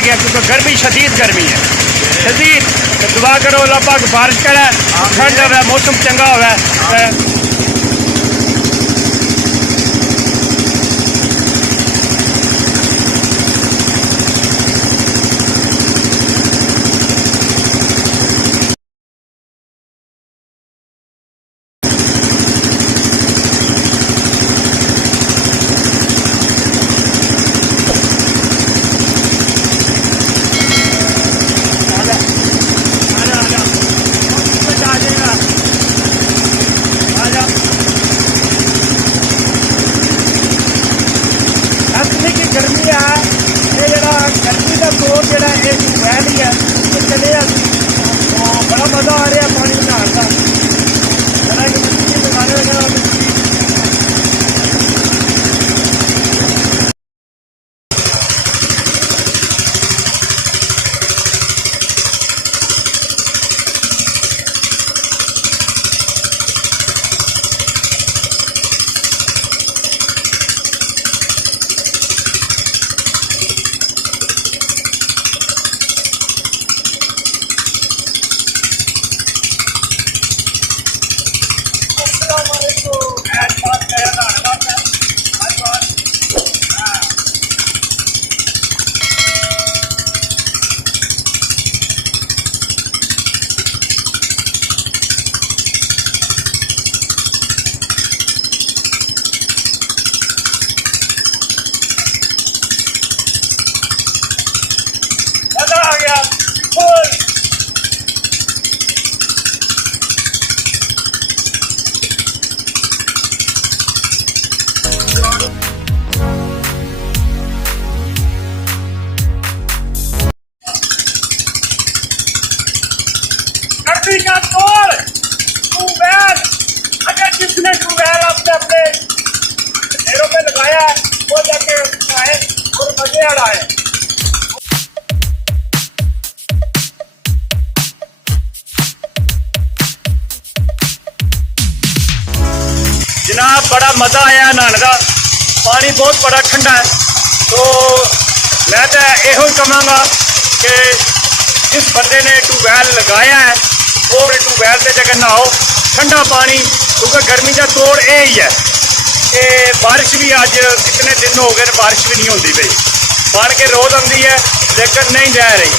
गया क्योंकि गर्मी शदीद गर्मी है शदीद। तो दुआ करो अल्लाह पाक बारिश करे, ठंड हो, मौसम चंगा हो। गर्मी है ये जरा गर्मी का जोर जरा ये ट्यूबवैल ही है तो चले तो बड़ा मज़ा आ रहा है पानी नहाने का जरा कि मिट्टी लगाने वगैरह। का तोड़ ट्यूबवेल, अगर जिसने ट्यूबवेल अपने अपने ढेरों में लगाया है वो जाके आए और मजे उड़ाए। जनाब बड़ा मज़ा आया नहाने का, पानी बहुत बड़ा ठंडा है। तो मैं तो यो कहांगा कि जिस बंदे ने ट्यूबवेल लगाया है और ट्यूबवेल से जगह नहाओ ठंडा पानी, क्योंकि गर्मी का तोड़ यही है कि बारिश भी अज कितने दिन हो गए बारिश भी नहीं होती पई, बन के रोज आती है लेकिन नहीं जा रही।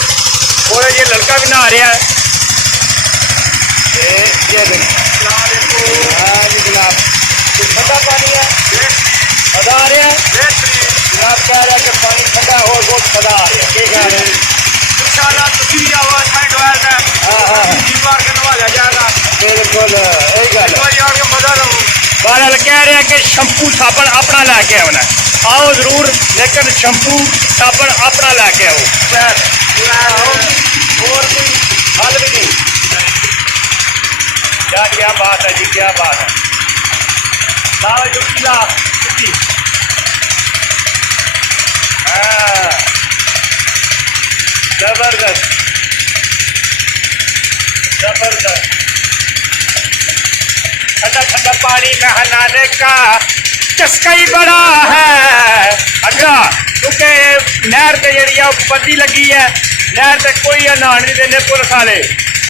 और ये लड़का भी नहा रहा है, जनाब ठंडा पानी है, मज़ा आ रहा है। जनाब कह रहा है कि पानी ठंडा और बहुत मज़ा आ रहा है। ठीक है बहरहाल कह रहे हैं कि शैम्पू साबन अपना लैके आना, आओ जरूर, लेकिन शैम्पू साबन अपना लैके आओ, और कोई हल भी नहीं। क्या बात है जी, क्या बात है। जबरदस्त जबरदस्त ठंडा ठंडा पानी में नहाने का चस्का ही बड़ा है। अच्छा क्योंकि नहर से जी बंदी लगी है, नहर से कोई नहान नहीं देने पुलिस वाले,